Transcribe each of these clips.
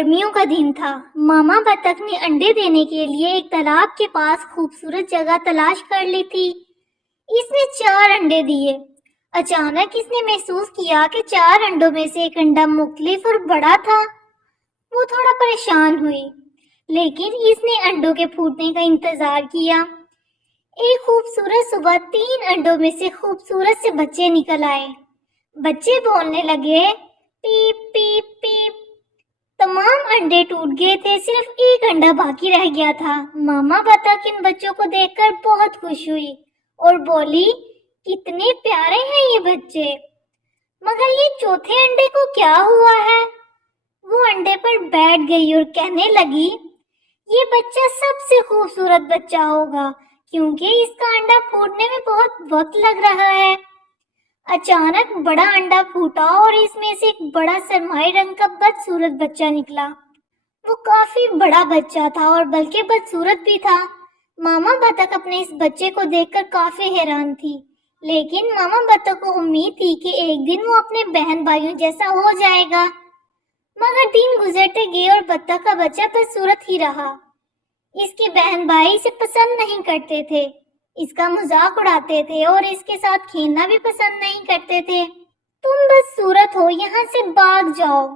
گرمیوں کا دن تھا۔ ماما بطخ نے انڈے دینے کے لیے ایک تالاب کے پاس خوبصورت جگہ تلاش کر لی تھی۔ اس نے 4 انڈے دیے۔ اچانک اس نے محسوس کیا کہ 4 انڈوں میں سے ایک انڈا مختلف اور بڑا تھا۔ وہ تھوڑا پریشان ہوئی، لیکن اس نے انڈوں کے پھوٹنے کا انتظار کیا۔ ایک خوبصورت صبح 3 انڈوں میں سے خوبصورت سے بچے نکل آئے۔ بچے بولنے لگے، پیپ پیپ پیپ۔ تمام انڈے ٹوٹ گئے تھے، صرف ایک انڈا باقی رہ گیا تھا۔ ماما بطخ ان بچوں کو دیکھ کر بہت خوش ہوئی اور بولی، کتنے پیارے ہیں یہ بچے، مگر یہ چوتھے انڈے کو کیا ہوا ہے؟ وہ انڈے پر بیٹھ گئی اور کہنے لگی، یہ بچہ سب سے خوبصورت بچہ ہوگا کیونکہ اس کا انڈا پھوٹنے میں بہت وقت لگ رہا ہے۔ اچانک بڑا انڈا پھوٹا اور اس میں سے ایک بڑا سرمائی رنگ کا بدصورت بچہ نکلا۔ وہ کافی بڑا بچہ تھا اور بلکہ بدصورت بھی تھا۔ ماما بطخ اپنے اس بچے کو دیکھ کر کافی حیران تھی، لیکن ماما بطخ کو امید تھی کہ ایک دن وہ اپنے بہن بھائیوں جیسا ہو جائے گا۔ مگر دن گزرتے گئے اور بطخ کا بچہ بدصورت ہی رہا۔ اس کے بہن بھائی اسے پسند نہیں کرتے تھے، اس کا مذاق اڑاتے تھے اور اس کے ساتھ کھیلنا بھی پسند نہیں کرتے تھے۔ تم بدصورت ہو، یہاں سے بھاگ جاؤ،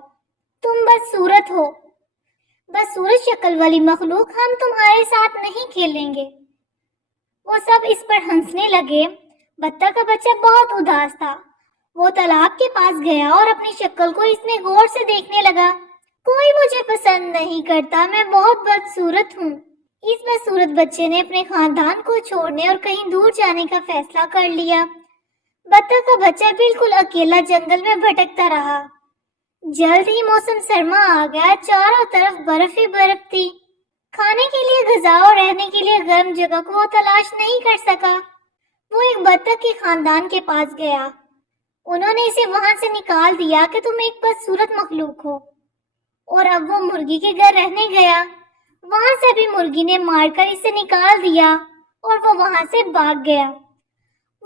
تم بدصورت ہو، بدصورت شکل والی مخلوق، ہم تمہارے ساتھ نہیں کھیلیں گے۔ وہ سب اس پر ہنسنے لگے۔ بطخ کا بچہ بہت اداس تھا۔ وہ تالاب کے پاس گیا اور اپنی شکل کو اس میں غور سے دیکھنے لگا۔ کوئی مجھے پسند نہیں کرتا، میں بہت بدصورت ہوں۔ اس بدصورت بچے نے اپنے خاندان کو چھوڑنے اور کہیں دور جانے کا فیصلہ کر لیا۔ بطخ کا بچہ بالکل اکیلا جنگل میں بھٹکتا رہا۔ جلد ہی موسم سرما آ گیا، چاروں طرف برف ہی برف تھی۔ کھانے کے لیے غذا اور رہنے کے لیے گرم جگہ کو وہ تلاش نہیں کر سکا۔ وہ ایک بطخ کے خاندان کے پاس گیا۔ انہوں نے اسے وہاں سے نکال دیا کہ تم ایک بدصورت مخلوق ہو، اور اب وہ مرغی کے گھر رہنے گیا۔ وہاں سے بھی مرغی نے مار کر اسے نکال دیا اور وہ وہاں سے بھاگ گیا۔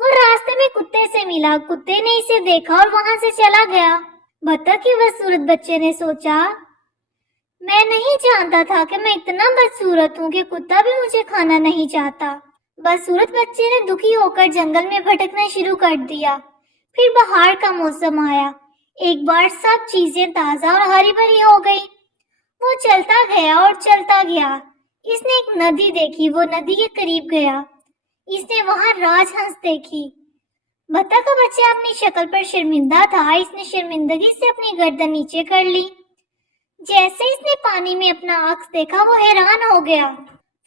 وہ راستے میں کتے سے ملا، کتے نے اسے دیکھا اور وہاں سے چلا گیا۔ بطخ کے بدصورت بچے نے سوچا، میں نہیں جانتا تھا کہ میں اتنا بدصورت ہوں کہ کتا بھی مجھے کھانا نہیں چاہتا۔ بدصورت بچے نے دکھی ہو کر جنگل میں بھٹکنا شروع کر دیا۔ پھر بہار کا موسم آیا، ایک بار سب چیزیں تازہ اور ہری بھری ہو گئی۔ وہ چلتا گیا اور چلتا گیا۔ اس نے ایک ندی دیکھی، وہ ندی کے قریب گیا۔ اس نے وہاں راج ہنس دیکھی۔ بطخ کا بچہ اپنی شکل پر شرمندہ تھا، اس نے شرمندگی سے اپنی گردن نیچے کر لی۔ جیسے اس نے پانی میں اپنا عکس دیکھا، وہ حیران ہو گیا۔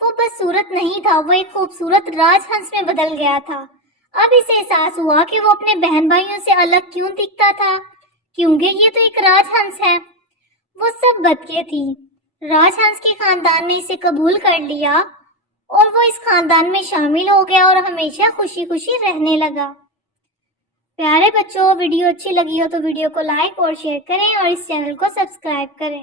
وہ بدصورت نہیں تھا، وہ ایک خوبصورت راج ہنس میں بدل گیا تھا۔ اب اسے احساس ہوا کہ وہ اپنے بہن بھائیوں سے الگ کیوں دکھتا تھا، کیونکہ یہ تو ایک راج ہنس ہے۔ وہ سب بطخیں تھیں۔ راج ہنس کے خاندان نے اسے قبول کر لیا اور وہ اس خاندان میں شامل ہو گیا اور ہمیشہ خوشی خوشی رہنے لگا۔ پیارے بچوں، ویڈیو اچھی لگی ہو تو ویڈیو کو لائک اور شیئر کریں اور اس چینل کو سبسکرائب کریں۔